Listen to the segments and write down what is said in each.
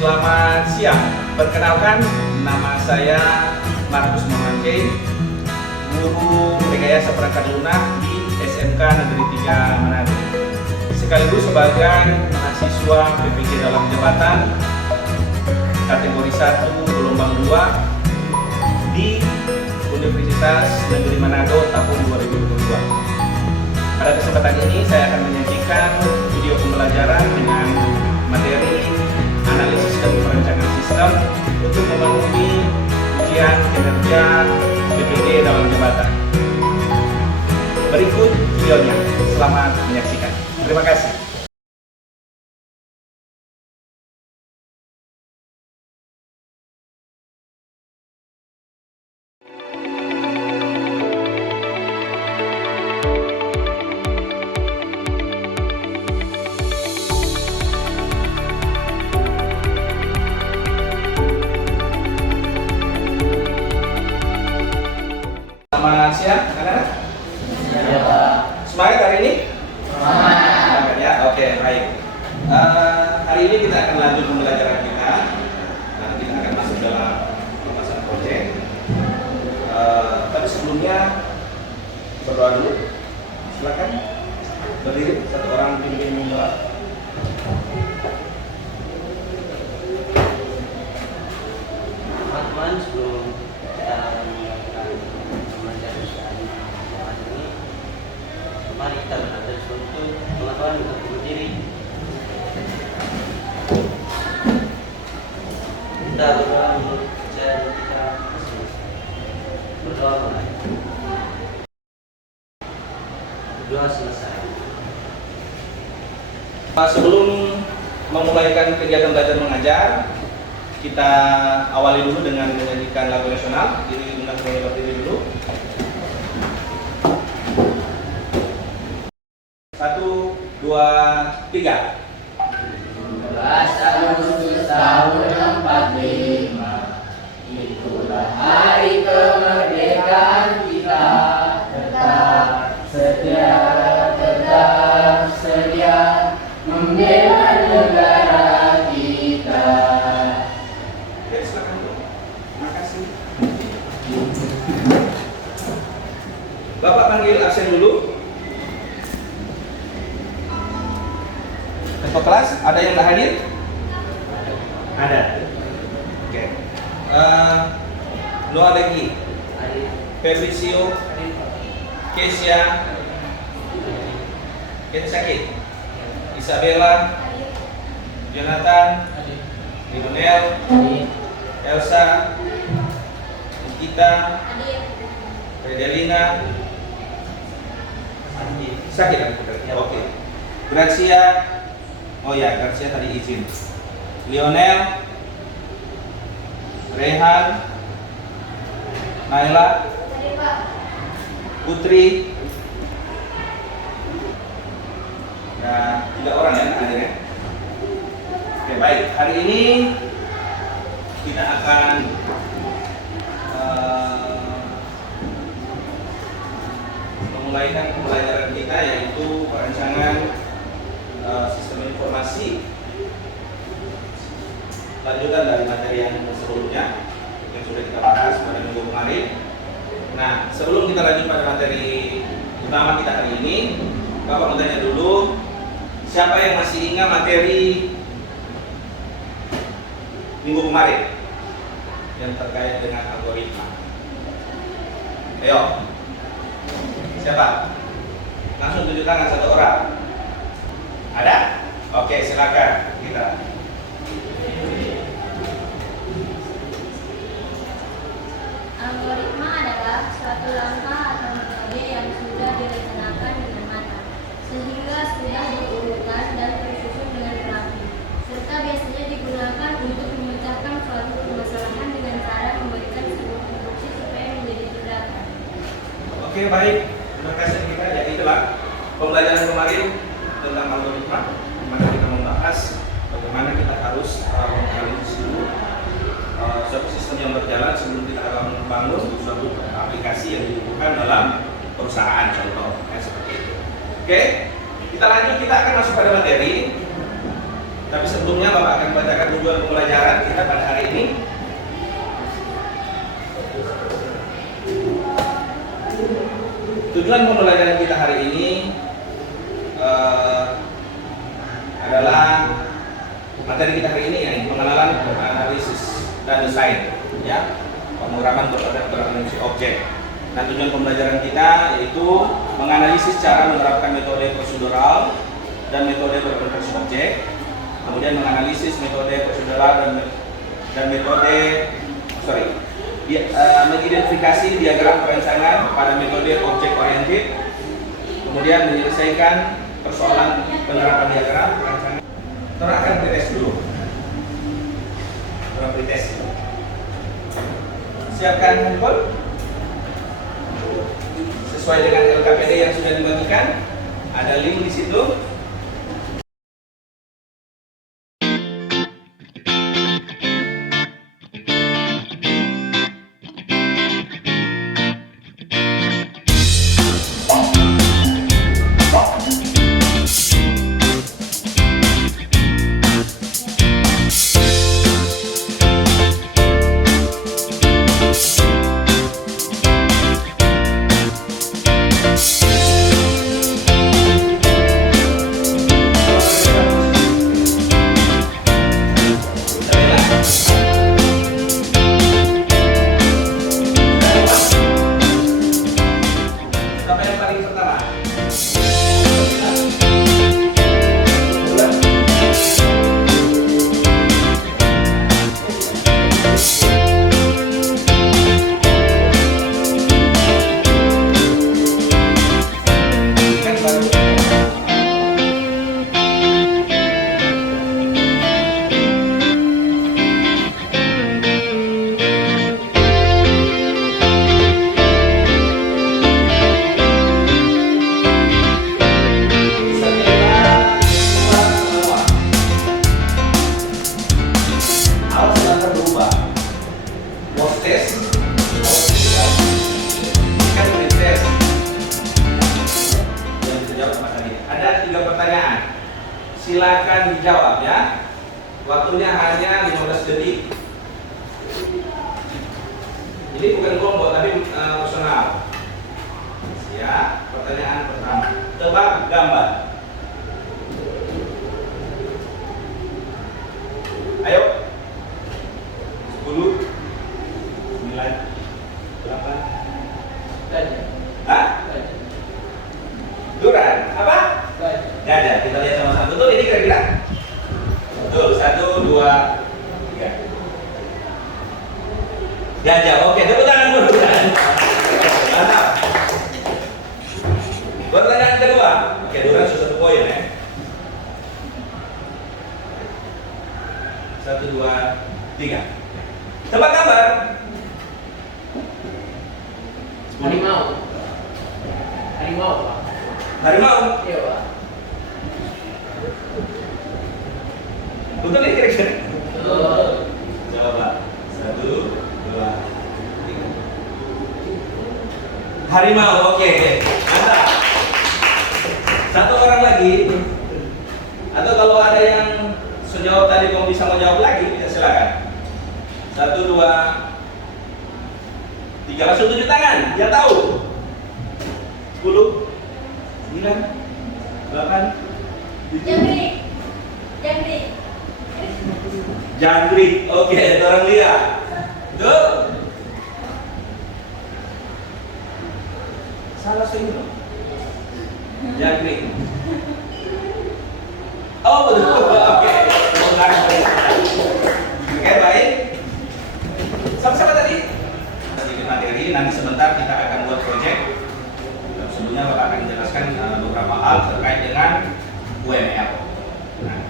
Selamat siang. Perkenalkan, nama saya Markus Memakai, guru rekayasa perangkat lunak di SMK Negeri 3 Manado. Sekaligus sebagai mahasiswa PPG dalam jabatan kategori 1 gelombang 2 di Universitas Negeri Manado tahun 2022. Pada kesempatan ini saya akan menyajikan video pembelajaran dengan materi analisis dan perencanaan sistem untuk memenuhi ujian kinerja PPG dalam jabatan. Berikut videonya. Selamat menyaksikan. Terima kasih. Selamat siang, anak-anak. Ya, Pak. Semangat hari ini? Semangat. Ya, oke, baik. Hari ini kita akan lanjut pembelajaran kita. Nah, kita akan masuk dalam pembahasan proyek. Tapi sebelumnya berdoa dulu. Silakan berdiri, satu orang pimpin doa. Teman-teman, sebelum kita menjalankan pembelajaran ini, mari kita berdoa untuk teman-teman untuk berdiri. Kita berdoa untuk kepercayaan kita masing-masing. Berdoa mulai. Berdoa selesai. Sebelum memulaikan kegiatan belajar mengajar, kita awali dulu dengan menyanyikan lagu nasional. Jadi undang semuanya berdiri dulu. 1, 2, 3. 17 Agustus tahun 45, itulah hari kemerdekaan kita. Tetap sedia membela negara kita. Oke, silakan dulu. Terima kasih. Bapak panggil absen dulu. Ketua kelas, ada yang nggak hadir? Ada. Oke. Noah Legi, Fabricio, Kesia, Ken Sakit, Isabella, Jonathan, Lionel, Elsa, Nikita, Redelina, Sakit. Oke. Gracia, oh ya, Gracia tadi izin. Lionel, Rehan, Naila, Putri, dan 3 orang ya ada ya. Oke, baik. Hari ini kita akan memulaikan pembelajaran kita, yaitu perancangan sistem informasi, lanjutan dari materi yang sebelumnya yang sudah kita bahas pada minggu kemarin. Nah, sebelum kita lanjut pada materi utama kita hari ini, Bapak mau tanya dulu, siapa yang masih ingat materi minggu kemarin yang terkait dengan algoritma? Ayo, siapa? Langsung tunjuk tangan satu orang. Ada? Oke, silakan kita. Algoritma adalah suatu langkah atau metode yang sudah direncanakan dengan matang, sehingga sudah diurutkan dan tersusun dengan rapi, serta biasanya digunakan untuk memecahkan suatu permasalahan dengan cara memberikan sebuah instruksi supaya menjadi tindakan. Oke, baik. Terima kasih kita. Ya, itulah pembelajaran kemarin tentang algoritma, di mana kita membahas bagaimana kita harus menganalisis dulu suatu sistem yang berjalan sebelum kita akan membangun suatu aplikasi yang dibutuhkan dalam perusahaan, contoh seperti itu. Oke, kita lanjut. Kita akan masuk pada materi. Tapi sebelumnya Bapak akan bacakan tujuan pembelajaran kita pada hari ini. Tujuan pembelajaran kita hari ini adalah materi kita hari ini, ya, pengenalan analisis dan desain, ya, pemrograman berorientasi objek. Nah, tujuan pembelajaran kita yaitu menganalisis cara menerapkan metode prosedural dan metode berorientasi objek, kemudian menganalisis metode prosedural dan metode mengidentifikasi diagram perencanaan pada metode objek oriented, kemudian menyelesaikan persoalan penerapan diagram perencanaan. Kita akan pretest dulu. Kita pretest. Siapkan handphone sesuai dengan LKPD yang sudah dibagikan. Ada link di situ. Silakan dijawab, ya. Waktunya hanya 15 detik. Ini bukan kelompok tapi personal. Ya, pertanyaan pertama. Tebak gambar. Ayo. 10 9 8. Hah? Duran. Apa? Gajah. Kita lihat sama-sama. Betul ini kira-kira? Betul. 1 2 3. Gajah. Oke, tepuk tangan dulu. Mantap. Pertanyaan kedua. Oke, Duran sudah 1 poin, ya. 1 2 3. Tebak gambar. Harimau. Harimau, Pak. Harimau. Iya, Pak. Betul ini kira-kira? Betul. Coba. 1 2 3. Harimau. Oke. Mantap. Satu orang lagi. Atau kalau ada yang sejawab tadi kamu bisa menjawab lagi, ya silakan. 1 2 3. Langsung tunjuk tangan. Yang tahu. 10 9 8 Jangkrik. Jangkrik. Jangkrik. Oke, orang lihat. Betul. Salah sih. Jangkrik. Oh, betul. Oke. Oke, baik. Sama-sama tadi. Sedikit materi, nanti sebentar kita akan buat proyek. Sebelumnya Bapak akan menjelaskan beberapa hal terkait dengan UML. Nah,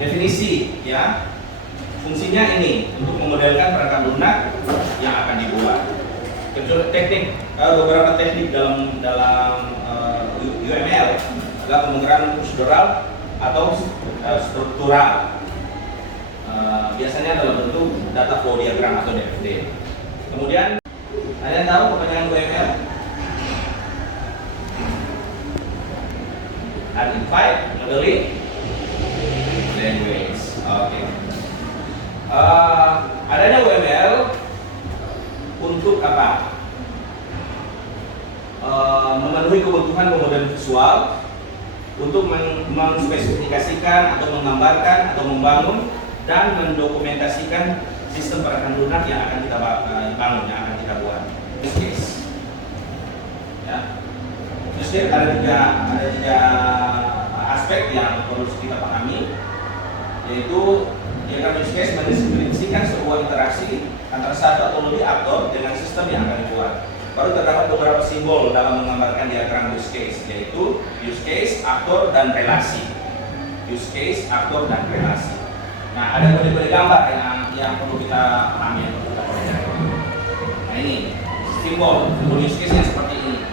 definisi, ya, fungsinya ini untuk memodelkan perangkat lunak yang akan dibuat. Teknik, beberapa teknik dalam UML adalah pemrograman prosedural atau struktural. Biasanya dalam bentuk data flow diagram atau DFD. Kemudian, kalian tahu kepanjangan UML? Identify, modeling, Oke. Adanya UML untuk apa? Memenuhi kebutuhan kemudian visual untuk menspesifikasikan atau menggambarkan atau membangun dan mendokumentasikan sistem peralatan lunak yang akan kita bangun, yang akan kita buat. Use case. Ya. Use case ada tiga aspek yang perlu kita pahami, yaitu diagram use case mendeskripsikan sebuah interaksi antara satu atau lebih aktor dengan sistem yang akan dibuat. Baru terdapat beberapa simbol dalam menggambarkan diagram use case, yaitu use case, aktor, dan relasi. Use case, aktor, dan relasi. Nah, ada kode-kode gambar yang perlu kita pahami. Nah, ini simbol use case-nya seperti ini.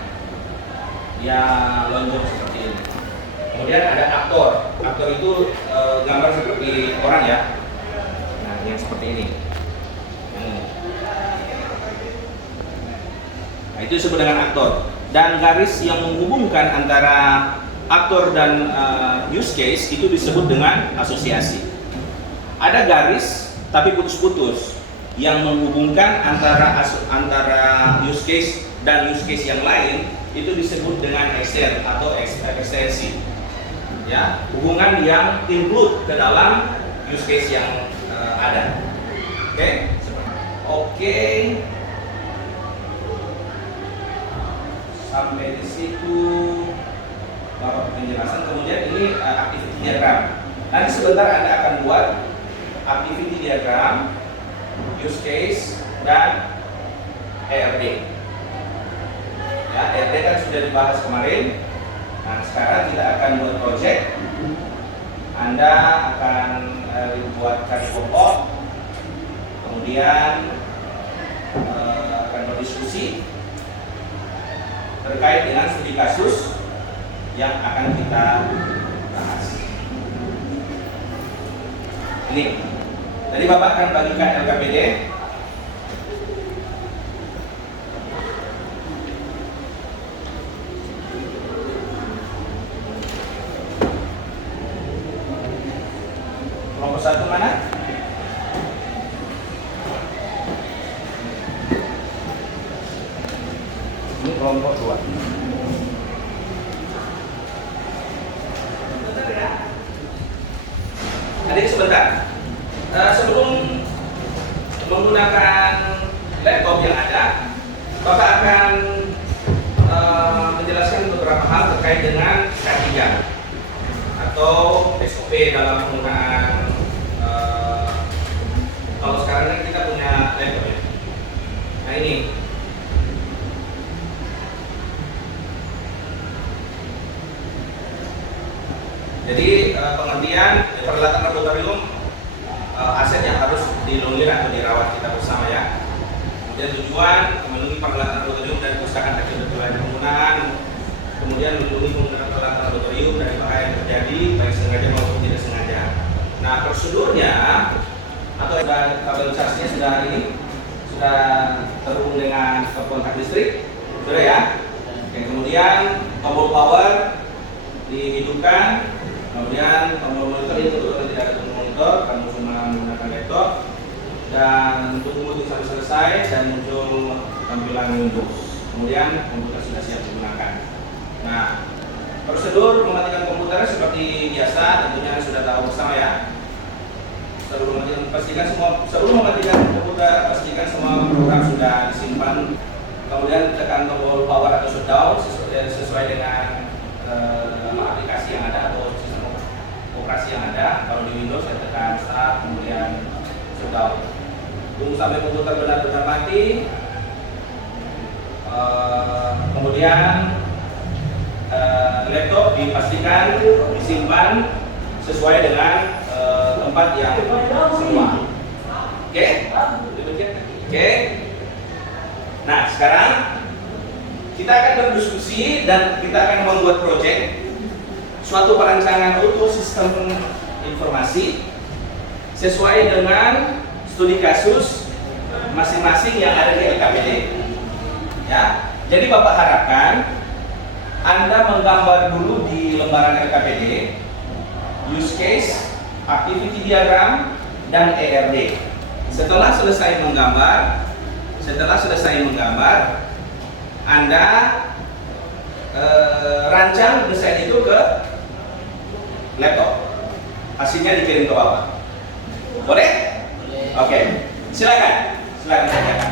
Ya, lonjong seperti ini. Kemudian ada aktor. Aktor itu gambar seperti orang ya. Nah, yang seperti ini. Nah, itu disebut dengan aktor. Dan garis yang menghubungkan antara aktor dan use case itu disebut dengan asosiasi. Ada garis tapi putus-putus yang menghubungkan antara use case dan use case yang lain, itu disebut dengan extend atau ekstensi. Ya, hubungan yang include ke dalam use case yang ada. Oke. Sampai di situ baru penjelasan. Kemudian ini activity diagram. Nanti sebentar Anda akan buat activity diagram, use case, dan ERD. Ya, ERD kan sudah dibahas kemarin. Nah, sekarang kita akan buat project. Anda akan dibuatkan kelompok, kemudian akan berdiskusi terkait dengan studi kasus yang akan kita bahas. Ini, tadi Bapak akan bagikan LKPD. Kelompok satu mana? Ini kelompok dua. Adik sebentar. Sebelum menggunakan laptop yang ada, Bapak akan menjelaskan beberapa hal terkait dengan K3 atau SOP dalam penggunaan. Kalau sekarang kan kita punya laptop ya. Nah, ini. Jadi pengertian peralatan laboratorium aset yang harus dilindungi atau dirawat kita bersama ya. Kemudian tujuan memenuhi peralatan laboratorium dari kerusakan akibat penggunaan, kemudian melindungi penggunaan peralatan laboratorium dari bahaya yang terjadi baik sengaja maupun tidak sengaja. Nah, prosedurnya atau stabilisasinya sudah terhubung dengan kontak listrik, sudah ya. Oke, kemudian tombol power dihidupkan. Kemudian tombol monitor itu kalau tidak ada tombol monitor, kamu cuma menggunakan laptop dan tunggu sampai selesai dan muncul tampilan Windows. Kemudian komputer sudah siap digunakan. Nah, prosedur mematikan komputer seperti biasa, tentunya sudah tahu bersama ya. Sebelum mematikan komputer, pastikan semua program sudah disimpan. Kemudian tekan tombol power atau shutdown sesuai dengan aplikasi yang ada atau sistem operasi yang ada. Kalau di Windows saya tekan start, kemudian shutdown. Tunggu sampai komputer benar-benar mati. Kemudian laptop dipastikan disimpan sesuai dengan tempat yang semua. Oke? Oke. Nah, sekarang kita akan berdiskusi dan kita akan membuat proyek suatu perancangan utuh sistem informasi sesuai dengan studi kasus masing-masing yang ada di LKPD. Ya, jadi Bapak harapkan Anda menggambar dulu di lembaran LKPD use case, activity diagram, dan ERD. Setelah selesai menggambar, Anda rancang desain itu ke laptop. Hasilnya dikirim ke Bapak. Boleh? Oke. Silakan kerjakan.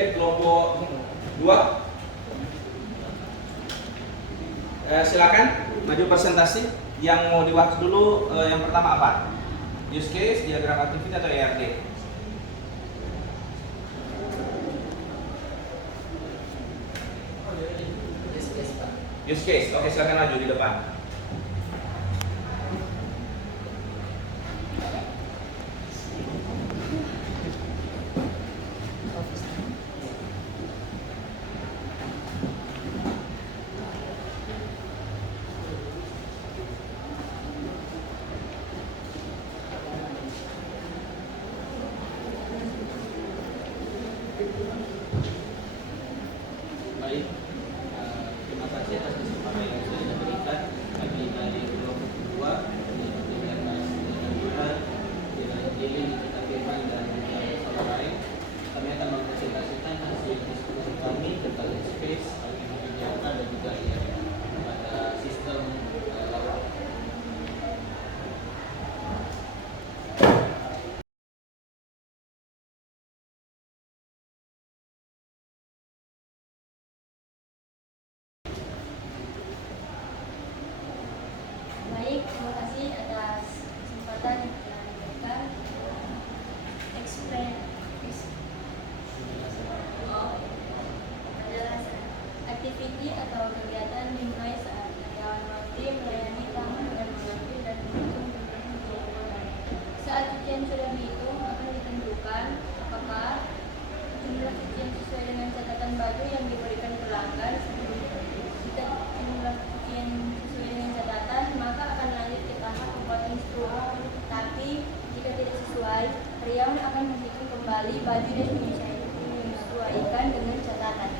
cek kelompok 2. Silakan maju presentasi. Yang mau dibahas dulu yang pertama apa? Use case, diagram activity atau ERD? Use case. Oke, silakan maju di depan. Baik, terima kasih atas kesempatan yang sudah diberikan bagi dari kelompok kedua dengan Mas Burhan, dengan Jeli, kita Firman dan juga bersama lain. Kami akan mempresentasikan hasil diskusi kami tentang space, aktivitas nyata dan juga ya pada sistem laut. Baik, terima kasih atas kesempatan yang telah diberikan. Penjelasan. Aktiviti atau kegiatan dimulai saat karyawan wajib melayani tamu dengan mengambil dan menghitung jumlah cucian. Saat cucian sudah dihitung, akan ditentukan apakah jumlah cucian sesuai dengan catatan baju yang diberikan pelanggan. Jika jumlah cucian sesuai dengan catatan, maka akan lanjut ke tahap membuat instruk. Tapi jika tidak sesuai, karyawan akan menghitung kembali baju dan menyesuaikan dengan catatan,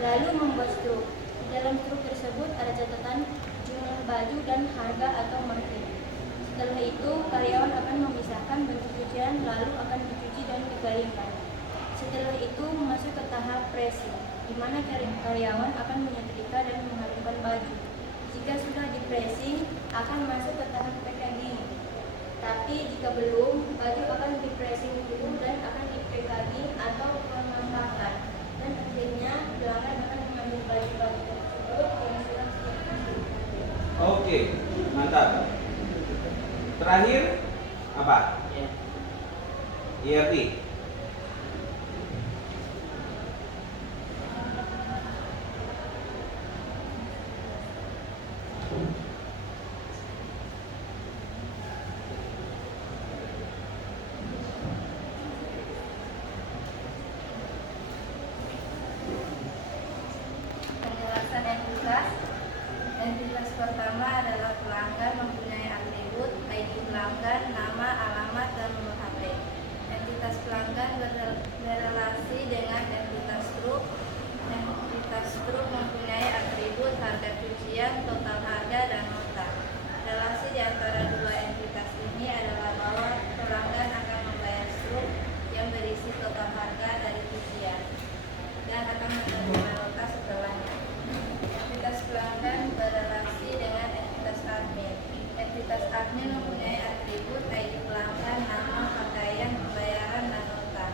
lalu membuat struk. Di dalam struk tersebut ada catatan jumlah baju dan harga atau market. Setelah itu, karyawan akan memisahkan baju cucian lalu akan dicuci dan dikeringkan. Setelah itu masuk ke tahap pressing, di mana karyawan akan menyetrika dan menghaluskan baju. Jika sudah di pressing, akan masuk ke tahap packaging. Tapi jika belum, baju akan di pressing dulu dan akan di packaging atau pemasakan. Dan akhirnya pelanggan akan mengambil baju-baju tersebut yang sudah siap. Oke, mantap. Terakhir apa? Ya. ERD. Penjelasan entitas. Entitas pertama adalah pelanggan mempunyai atribut ID pelanggan, nama, alamat, dan nomor HP. Entitas pelanggan berrelasi dengan entitas struk. Entitas struk mempunyai atribut harga cucian, total harga, dan nota. Relasi di antara dua entitas ini adalah bahwa pelanggan akan membayar struk yang berisi total harga dari cucian dan akan menerima nota setelahnya. Entitas pelanggan berrelasi dengan entitas admin. Entitas admin mempunyai atribut ID pelanggan, nama, pakaian, pembayaran, dan nota.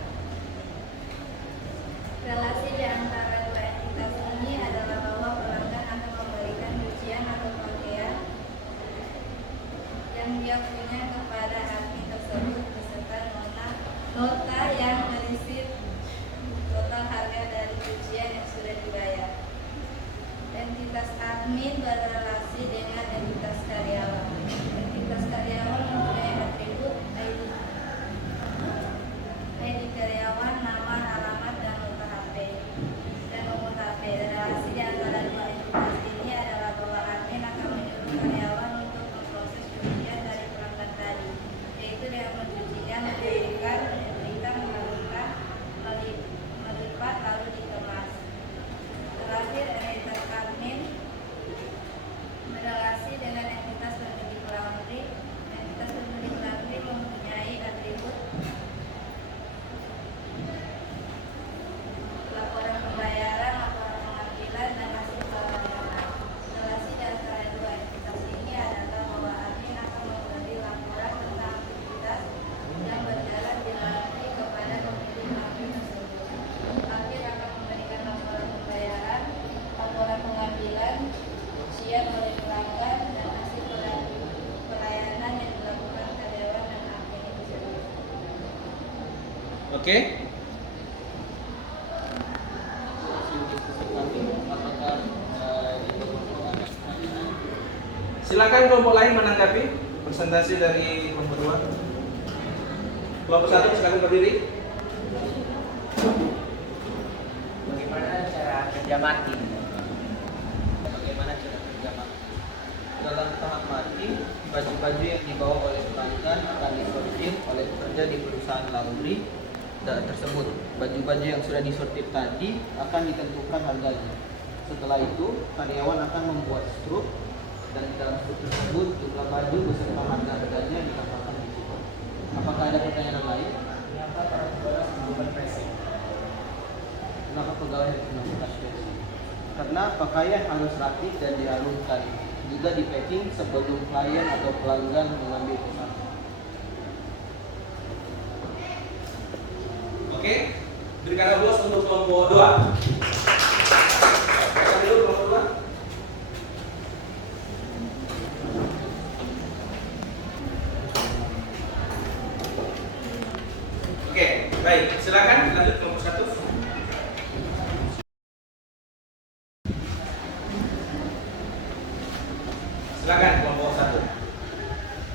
Oke? Hasil diskusi kami, apakah diperlukan pertanyaan? Silakan kelompok lain menanggapi presentasi dari kelompok 2. Kelompok 1 silakan berdiri. Bagaimana cara kerja mati? Bagaimana cara kerja mati? Dalam tahap mati, baju-baju yang dibawa oleh pelanggan akan disortir oleh pekerja di perusahaan laundry tersebut. Baju-baju yang sudah disortir tadi akan ditentukan harganya. Setelah itu, karyawan akan membuat struk dan di dalam struk tersebut jumlah baju beserta harga-harganya dikatakan di situ. Apakah ada pertanyaan lain? Kenapa para petugas menggunakan pressing? Kenapa pegawai harus melakukan pressing? Karena pakaian harus rapi dan diharumkan, juga di packing sebelum klien atau pelanggan mengambil pesan. Oke, berikan aplaus untuk kelompok 2. Silakan dulu kelompok 2. Oke, baik. Silakan lanjut kelompok 1. Silakan kelompok 1.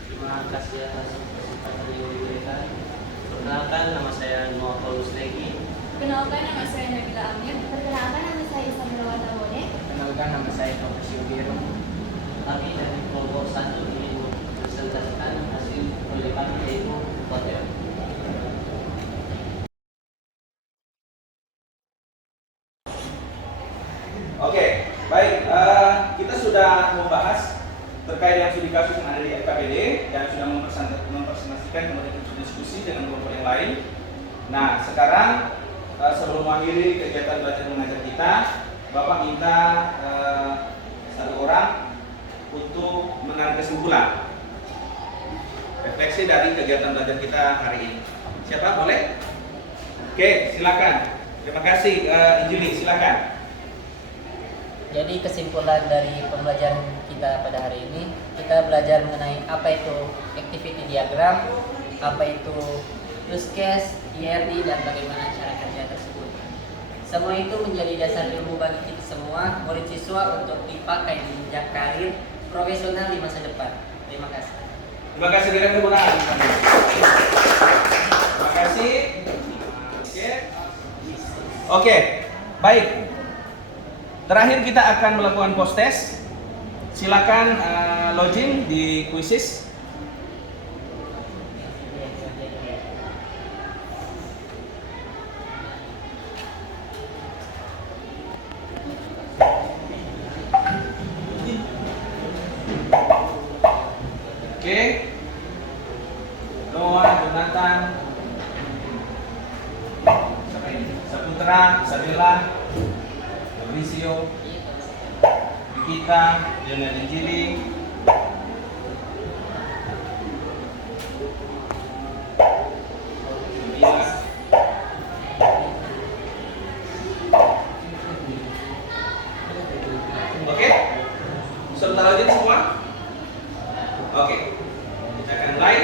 Terima kasih atas kesempatan yang diberikan. Perkenalkan, nama saya Noah Paulus Legi. Kenalkan, nama saya Nabila Amir. Perkenalkan, nama saya Isabella Watabone. Perkenalkan, nama saya Taufik Syubiro. Kami dari kelompok 1 ingin mempresentasikan hasil proyek kami yaitu hotel. Oke, baik. Kita sudah membahas terkait yang studi kasus yang ada di FKBD dan sudah mempresentasikan kemudian diskusi dengan kelompok yang lain. Nah, sekarang sebelum mengakhiri kegiatan belajar mengajar kita, Bapak minta satu orang untuk menarik kesimpulan refleksi dari kegiatan belajar kita hari ini. Siapa? Boleh? Oke, silakan. Terima kasih, Injili. Silakan. Jadi kesimpulan dari pembelajaran kita pada hari ini, kita belajar mengenai apa itu activity diagram, apa itu use case, IRD, dan bagaimana cara kerja tersebut. Semua itu menjadi dasar ilmu bagi kita semua, murid siswa untuk dipakai di jenjang karir profesional di masa depan. Terima kasih. Terima kasih dengan kemudahan. Terima kasih. Oke, baik. Terakhir kita akan melakukan post test. Silakan login di Quizzes. Oke. Noah, Jonathan, siapa ini? Saputra, Sabila, Fabrizio, Nikita, Lionel Injili, Nabila. Oke? Sudah login semua? Oke. Kita akan mulai.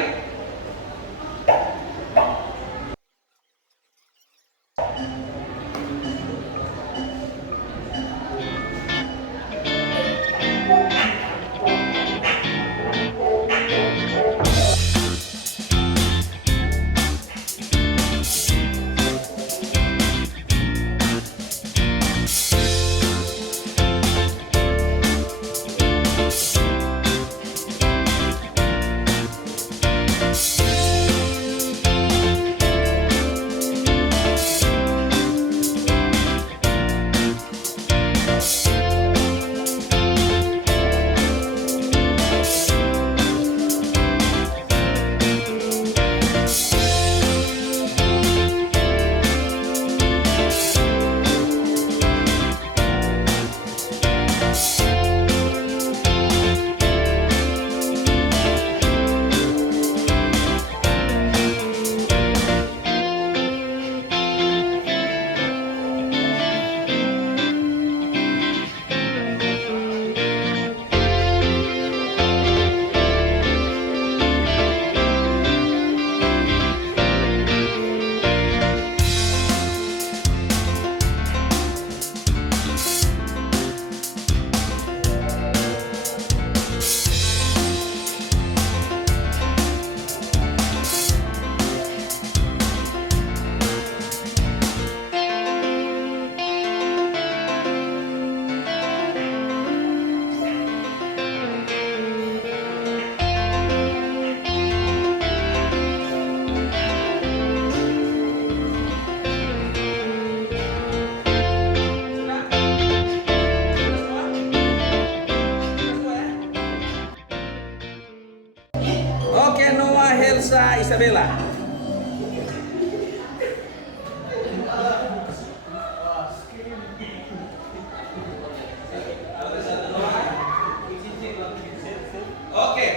Isabella. Oke,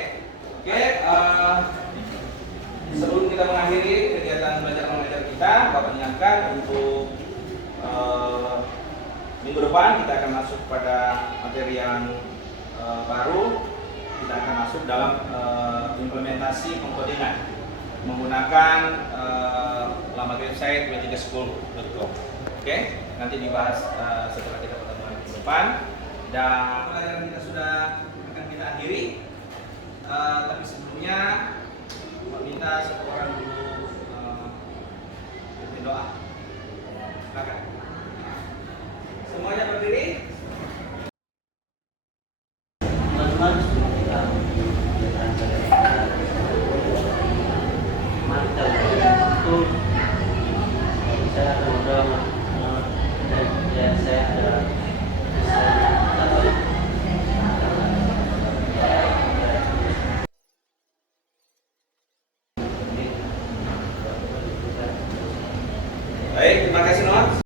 sebelum kita mengakhiri kegiatan belajar mengajar kita, Bapak ingatkan untuk minggu depan kita akan masuk pada materi yang baru. Kita akan masuk dalam implementasi pengkodingan menggunakan alamat website w3school.com. Oke, nanti dibahas setelah kita pertemuan minggu depan. Dan pelajaran kita sudah akan kita akhiri. Tapi sebelumnya meminta satu orang dulu berdoa. Silakan. Semuanya berdiri. Teman-teman, kita mantap itu saya ada dan saya ada Baik, terima kasih Noah.